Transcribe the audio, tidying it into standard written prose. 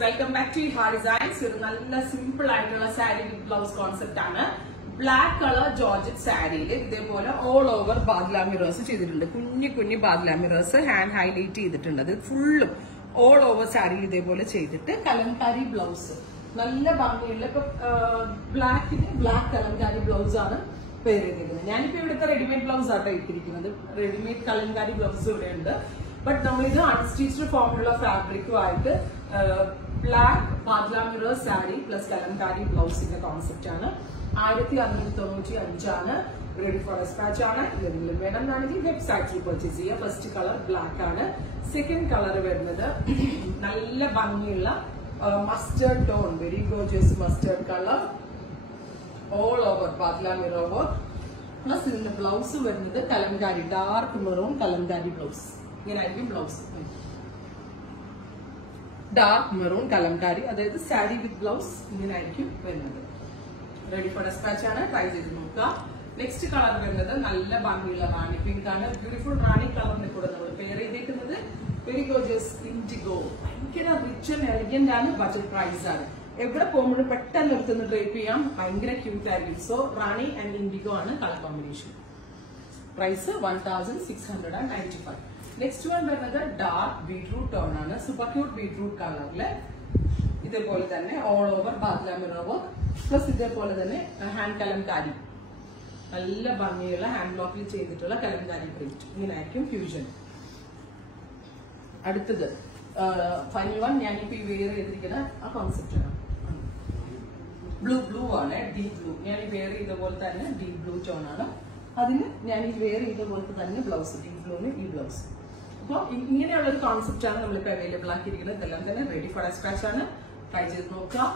Welcome back to Iha designs. ഒരു നല്ല simple ആയിട്ടുള്ള സാരി വിത്ത് ബ്ലൗസ് കോൺസെപ്റ്റ് ആണ്. ബ്ലാക്ക് കളർ ജോർജറ്റ് സാരിയിൽ ഇതേപോലെ ഓൾ ഓവർ ബാദ്ല മിറേഴ്സ് ചെയ്തിട്ടുണ്ട്. കുഞ്ഞു കുഞ്ഞു ബാദ്ല മിറേഴ്സ് ഹാൻഡ് ഹൈലൈറ്റ് ചെയ്തിട്ടുണ്ട്. അത് ഫുള്ളും ഓൾ ഓവർ സാരിയിൽ ഇതേപോലെ ചെയ്തിട്ട് കലംകാരി ബ്ലൗസ് നല്ല ഭംഗിയുള്ള ഇപ്പൊ ബ്ലാക്കിന് ബ്ലാക്ക് കലംകാരി ബ്ലൗസ് ആണ് പേര് ചെയ്തിരിക്കുന്നത്. ഞാനിപ്പോ ഇവിടുത്തെ റെഡിമെയ്ഡ് ബ്ലൗസ് ആട്ടോ ഇട്ടിരിക്കുന്നത്. റെഡിമെയ്ഡ് കലംകാരി ബ്ലൗസ് ഇവിടെ ഉണ്ട്. ബട്ട് നമ്മളിത് അൺസ്റ്റിച്ച്ഡ് ഫോമിലുള്ള ഫാബ്രിക്കുമായിട്ട് black badla mirror sari plus kalamkari ബ്ലൗസിന്റെ കോൺസെപ്റ്റ് ആണ്. 1695 ആണ്. റെഡി ഫോർ ഡെസ്പാച്ച് ആണ്. ഇതെങ്കിലും വേണമെന്നാണെങ്കിൽ വെബ്സൈറ്റിൽ പർച്ചേസ് ചെയ്യുക. ഫസ്റ്റ് കളർ ബ്ലാക്ക് ആണ്. സെക്കൻഡ് കളർ വരുന്നത് നല്ല ഭംഗിയുള്ള mustard tone, very gorgeous mustard colour all over badla mirror work. Plus ഇതിന്റെ ബ്ലൗസ് വരുന്നത് kalamkari dark maroon kalamkari blouse. ഇങ്ങനെയായിരിക്കും ബ്ലൗസ്. ഡാർക്ക് മെറൂൺ കലംകാരി, അതായത് സാരി വിത്ത് ബ്ലൗസ് ഇങ്ങനെയായിരിക്കും വരുന്നത്. റെഡി ഫോർ ഡെസ്പാച്ച് ആണ്. ട്രൈ ചെയ്ത് നോക്കുക. നെക്സ്റ്റ് കളർ വരുന്നത് നല്ല ഭംഗിയുള്ള റാണി പിങ്ക് ആണ്. ബ്യൂട്ടിഫുൾ റാണി കളറിന്റെ കൂടെ നമ്മൾ പെയർ ചെയ്തേക്കുന്നത് വെരി ഗോർജിയസ് ഇൻഡിഗോ. ഭയങ്കര റിച്ച് ആൻഡ് എലഗന്റ് ആണ്. ബജറ്റ് പ്രൈസ് ആണ്. എവിടെ പോകുമ്പോഴും പെട്ടെന്ന് എടുത്തുനിന്ന് ഡ്രേപ്പ് ചെയ്യാം. ഭയങ്കര ക്യൂട്ട് ആയിരിക്കും. സോ റാണി ആൻഡ് ഇൻഡിഗോ ആണ് colour combination. Price 1695. Next one വരുന്നത് ഡാർക്ക് ബീട്രൂട്ട് ടോൺ ആണ്. സൂപ്പർ ക്യൂട്ട് ബീട്രൂട്ട് കളറില് ഇതേപോലെ തന്നെ all over badla mirror work plus ഇതേപോലെ തന്നെ ഹാൻഡ് കലംകാരി, നല്ല ഭംഗിയുള്ള ഹാൻഡ് ബ്ലോക്കിൽ ചെയ്തിട്ടുള്ള കലംകാരി പ്രിന്റ്. ഇങ്ങനെയായിരിക്കും ഫ്യൂഷൻ. അടുത്തത് ഫൈനൽ വൺ ഞാനിപ്പോ ഈ വെയർ ചെയ്തിരിക്കുന്ന ആ കോൺസെപ്റ്റ് ആണ്. ബ്ലൂ ആണ്, ഡീപ് ബ്ലൂ. ഞാൻ ഈ വെയർ ചെയ്ത പോലെ തന്നെ ഡീപ് ബ്ലൂ ടോൺ ആണ്. അതിന് ഞാൻ ഈ വെയർ ചെയ്ത പോലത്തെ തന്നെ ബ്ലൗസ്, ഡീപ് ബ്ലൂന് ഈ ബ്ലൗസ്. അപ്പോൾ ഇങ്ങനെയുള്ള ഒരു കോൺസെപ്റ്റ് ആണ് നമ്മളിപ്പോൾ അവൈലബിൾ ആക്കിയിരിക്കുന്നത്. ഇതെല്ലാം തന്നെ റെഡി ഫോർ ഡെസ്പാച്ച് ആണ്. ട്രൈ ചെയ്ത് നോക്കുക.